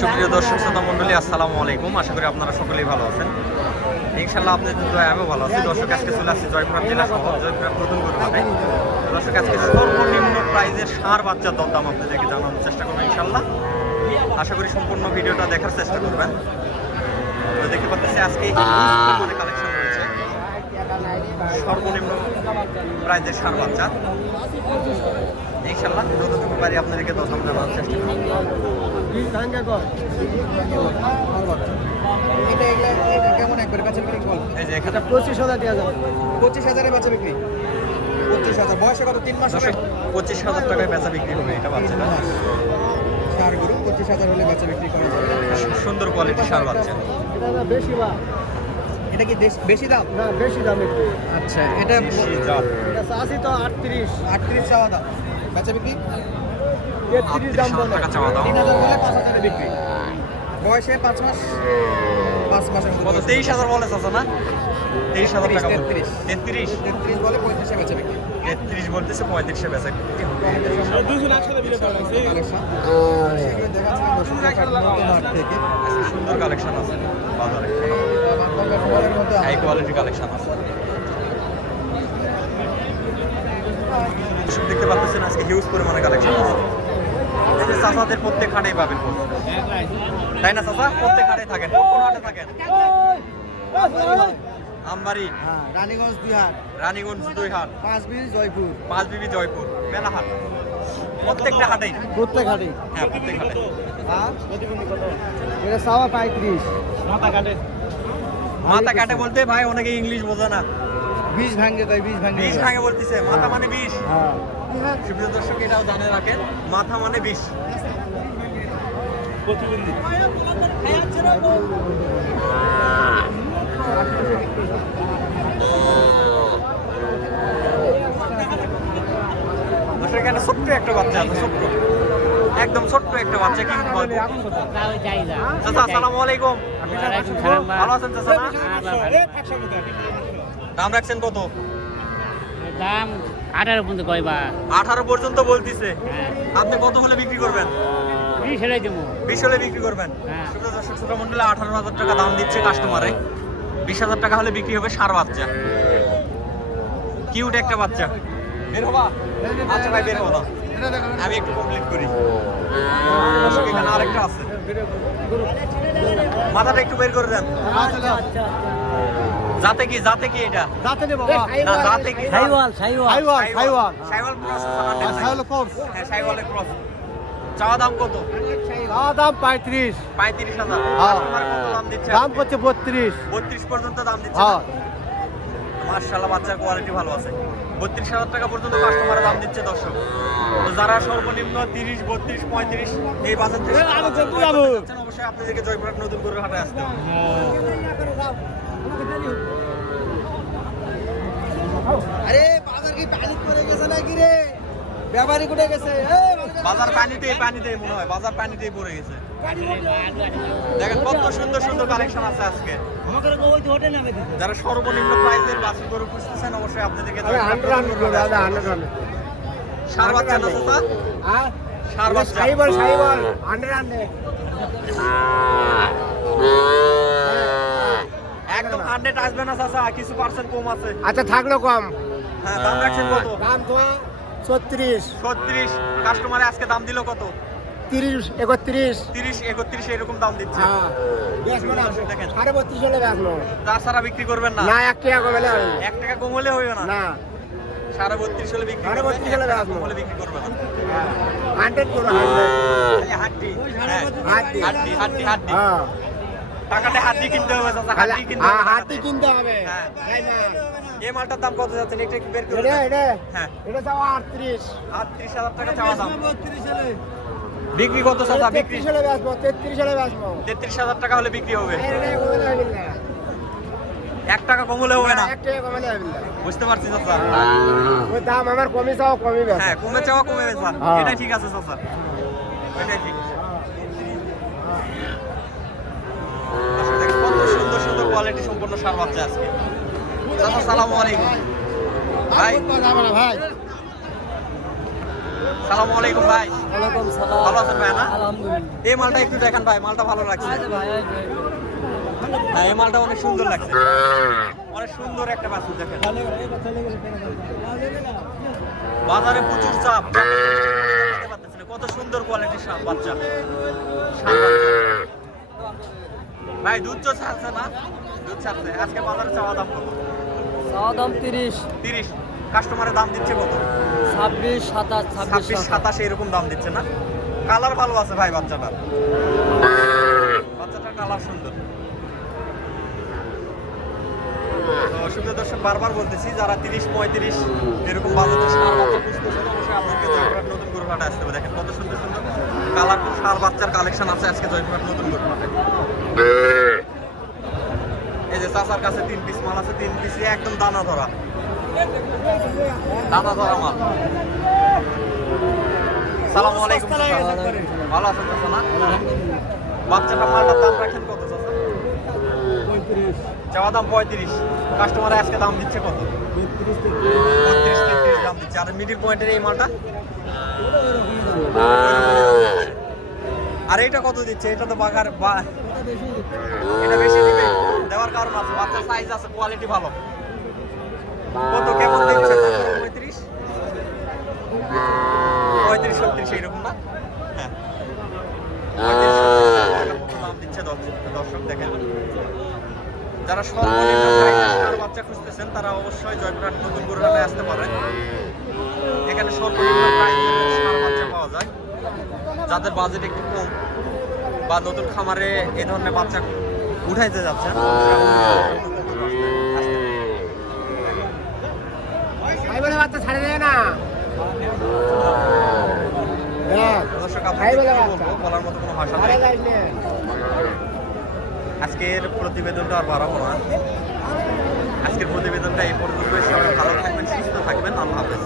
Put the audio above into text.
সুপ্রিয় দর্শক, শ্রোতা মন্ডলী আসসালামু আলাইকুম। আশা করি আপনারা সকলেই ভালো আছেন। ইনশাল্লাহ আপনাদের জন্য আমিও ভালো আছি। দর্শক, আজকে চলে আসছি জয়পুরহাট জেলা শহর, জয়পুরহাট নতুন মানে দর্শক, আজকে সর্বনিম্ন প্রাইজের সার বাচ্চার দরদাম আপনাদেরকে জানানোর চেষ্টা করব ইনশাল্লাহ আশা করি সম্পূর্ণ ভিডিওটা দেখার চেষ্টা করবেন। তো দেখতে পাচ্ছি আজকে অনেক কালেকশন রয়েছে। সর্বনিম্ন প্রাইজের সার বাচ্চা। ইনশাল্লাহ যতটুকু পারি আপনাদেরকে দরদাম জানানোর চেষ্টা করব। এটা এটা কেমন একবার বেচা বিক্রি বল এই যে এখানে। পঁচিশ হাজার দেওয়া যাবে পঁচিশ হাজারে বিক্রি। পঁচিশ হাজার। বয়সে কত? তিন মাস পঁচিশ হাজার টাকায় বেচা বিক্রি হবে এটা বাচ্চাটা সার গরু পঁচিশ হাজার হলে বেচা বিক্রি করা যাবে। সুন্দর কোয়ালিটি সার বাচ্চা এটা বেশি বা এটা কি বেশি দাম? না বেশি দাম একটু। আচ্ছা এটা বেশি। এটা তো আটত্রিশ। আটত্রিশ চাওয়া দাম। বেচা বিক্রি? আটত্রিশ হাজার বলে। তিন পাঁচ হাজারে বিক্রি। বয়সে পাঁচ মাস পাঁচ মাসের বয়স। তেইশ হাজার বলে চাচা না? তেইশ হাজার টাকা তেত্রিশ। তেত্রিশ? তেত্রিশ বলে পঁয়ত্রিশে বেচা বিক্রি। তেত্রিশ বলতেছে পঁয়ত্রিশে বেচা বিক্রি থেকে আজকে সুন্দর কালেকশন আছে। বাজারে। হাই কোয়ালিটি কালেকশন আছে দর্শক দেখতে পাচ্ছেন আজকে হিউজ পরিমাণে কালেকশন আছে। প্রত্যেক হাটেই পাবেন তাই না প্রত্যেক হাটে থাকেন কোন হাটে থাকেন? আমবাড়ি? হ্যাঁ রানীগঞ্জ রানীগঞ্জ দুই হাট। জয়পুর। পাঁচ বিবি জয়পুর মেলা হাট। প্রত্যেকটা হাটেই? প্রত্যেক হাটে হ্যাঁ প্রত্যেক হাটে হ্যাঁ? এটা পঁয়ত্রিশ। মাথা কাটে। বলতে ভাই অনেকে ইংলিশ বোঝে না। বীজ ভাঙে কয় বীজ ভাঙ্গে বিষ ভাঙে বলতেছে মাথা মানে বিষ। হ্যাঁ। সুপ্রিয় দর্শক এটাও জানে রাখেন মাথা মানে বিষ। এখানে ছোট্ট একটা বাচ্চা আছে ছোট্ট। একদম ছোট্ট একটা বাচ্চা কি বলব? চাচা আসসালামু আলাইকুম। ভালো আছেন চাচা? দাম রাখছেন কত? দাম আঠারো পর্যন্ত কয়বা আঠারো পর্যন্ত বলতিছে। হ্যাঁ। আপনি কত হলে বিক্রি করবেন? বিশ হলে দেবো। বিশ হলে বিক্রি করবেন? হ্যাঁ। সুপ্রিয় দর্শক শ্রোতা মন্ডলে আঠারো হাজার টাকা দাম দিচ্ছে কাস্টমারে বিশ হাজার টাকা হলে বিক্রি হবে সার বাচ্চা। কিউট একটা বাচ্চা। বের হবা? আচ্ছা ভাই বের হব। আমি একটু কমপ্লিট করি। দর্শক এখানে আরেকটা আছে। মাথাটা একটু বের করে দেন। যাতে কি যাতে কি এটা? যাতে নে বাবা। না যাতে কি? সাইওয়াল সাইওয়াল সাইওয়াল। সাইওয়াল সাইওয়াল। ক্রস আর সাইওয়াল কোর্স। হ্যাঁ সাইওয়ালের ক্রস। চাওয়া দাম কত? চাওয়া দাম পঁয়ত্রিশ। পঁয়ত্রিশ হাজার। হ্যাঁ। কাস্টমার কত দাম দিচ্ছে? দাম করছে বত্রিশ। বত্রিশ পর্যন্ত দাম দিচ্ছে হ্যাঁ। মার্শাল্লাহ বাচ্চার কোয়ালিটি ভালো আছে। বত্রিশ হাজার টাকা পর্যন্ত কাস্টমারের দাম দিচ্ছে দর্শক। তো যারা সর্বনিম্ন তিরিশ বত্রিশ পঁয়ত্রিশ এই বাজার থেকে অবশ্যই আপনাদেরকে জয়পুরহাট নতুন করে হাটে আসতে আরে বাজার কি পানি পড়ে গেছে নাকি রে? ব্যাপারী কোটে গেছে। বাজার পানিতেই পানিতেই মনে হয় বাজার পানিতেই পড়ে গেছে। দেখেন কত সুন্দর সুন্দর কালেকশন আছে আজকে। যারা সর্বনিম্ন প্রাইসের বাছুর গরু খুঁজতেছেন অবশ্যই আপনাদেরকে করে। ষাঁড় বাচ্চা না চাচা? ষাঁড় বাচ্চা। সাইওয়াল সাইওয়াল আন্ডার আন্ডার একদম হান্ড্রেড আসবে না চাচা কিছু পার্সেন্ট কম আছে। আচ্ছা থাকল কম। হ্যাঁ দাম রাখছেন কত? দাম তোমার ছত্রিশ। ছত্রিশ। কাস্টমারে আজকে দাম দিল কত? তিরিশ একত্রিশ। তিরিশ একত্রিশ এরকম দাম দিচ্ছে। হ্যাঁ বেচবো সাড়ে বত্রিশ হলে বেচবো। তাছাড়া বিক্রি করবেন না। না এক টাকা এক টাকা কম হলে হইবে না? না। সাড়ে বত্রিশ হলে বিক্রি সাড়ে করবেন, 32 হলে হলে বিক্রি করবে না। হান্ড্রেড করো হান্ড্রেড হাড্ডি হাড্ডি। হাড্ডি হাড্ডি হ্যাঁ টাকাটা হাড্ডি কিনতে হবে চাচা খালি- কিনতে হ্যাঁ, হবে হাতি কিনতে হবে। হ্যাঁ। তাই না? এই মালটার দাম কত যাচ্ছে? এটা একটু বের করে এটা এটা? হ্যাঁ। এটা চাও আটত্রিশ। আটত্রিশ হাজার টাকা চাওয়া দাম। বিক্রি কত চাচা বিক্রি? তেত্রিশ হলে বেচবো তেত্রিশ হলে বেচবো। তেত্রিশ হাজার টাকা হলে বিক্রি হবে। না। এক টাকা কম হলে হবে না? এক টাকা কমে যাবে না। বুঝতে পারছি চাচা। ওই দাম আমার কমে চাও কমে বেচো। হ্যাঁ কমে চাওয়া কমে বেচা। হ্যাঁ। এটাই ঠিক আছে চাচা। এটাই ঠিক। কত সুন্দর সুন্দর কোয়ালিটি সম্পন্ন সার বাচ্চা আজকে সালামু আলাইকুম। ভাই। ভাই সালামু আলাইকুম ভাই। ওয়ালাইকুম সালাম। ভালো আছেন ভাই না? আলহামদুলিল্লাহ। এই মালটা একটু দেখেন ভাই মালটা ভালো লাগছে। আচ্ছা হ্যাঁ এই মালটা অনেক সুন্দর লাগছে। অনেক সুন্দর একটা বাছুর দেখেন। বাজারে প্রচুর চাপ। কত সুন্দর কোয়ালিটির বাচ্চা। ভাই দুধ তো ছাড়ছে না? দুধ ছাড়ছে। আজকে বাজারে চাওয়া দাম কত? চাওয়া দাম তিরিশ। তিরিশ। কাস্টমারের দাম দিচ্ছে কত? ছাব্বিশ সাতাশ ছাব্বিশ সাতাশ এরকম দাম দিচ্ছে না? কালার ভালো আছে ভাই বাচ্চাটার। বাচ্চাটার কালার সুন্দর। সুপ্রিয় দর্শক বারবার বলতেছি যারা তিরিশ পঁয়ত্রিশ এরকম বাজারে সার বাচ্চা খুঁজতেছেন অবশ্যই আপনাকে জয়পুরহাট নতুন গরুহাটে আসতে হবে। দেখেন কত সুন্দর সুন্দর কালারফুল সার বাচ্চার কালেকশন আছে আজকে জয়পুরহাট নতুন গরুহাটে এই যে চাচার কাছে তিন পিস মাল আছে তিন পিসই একদম দানা ধরা। দানা ধরা মাল। সালাম আলাইকুম ভালো আছেন চাচা না? বাচ্চাটা মালটার দাম রাখেন কত চাচা? চাওয়া দাম পঁয়ত্রিশ। কাস্টমার আজকে দাম দিচ্ছে কত? বত্রিশ দাম দিচ্ছে। আর মিডিল পয়েন্টের এই মালটা? আর এটা কত দিচ্ছে? এটা তো বাগার বা- দেওয়ার কারণ আছে বাচ্চার সাইজ আছে কোয়ালিটি ভালো। কেমন দিচ্ছে? পঁয়ত্রিশ? পঁয়ত্রিশ, ছত্রিশ, এইরকম না? হ্যাঁ। দিচ্ছে দর্শক দেখেন যারা সর্বনিম্ন বাচ্চা খুঁজতেছেন, তারা অবশ্যই জয়পুরহাট নতুন গরুহাটে আসতে পারেন। এখানে সর্বনিম্ন প্রাইসের বাচ্চা পাওয়া যায়। যাদের বাজেট একটু কম। বা নতুন খামারে এই ধরনের বাচ্চা উঠাইতে যাচ্ছে বলার মতো কোনো ভাষা নেই। আজকের প্রতিবেদনটা আর বাড়াবো না। আজকের প্রতিবেদনটা এই পর্যন্ত সবাই ভালো থাকবেন সুস্থ থাকবেন। আল্লাহ হাফেজ।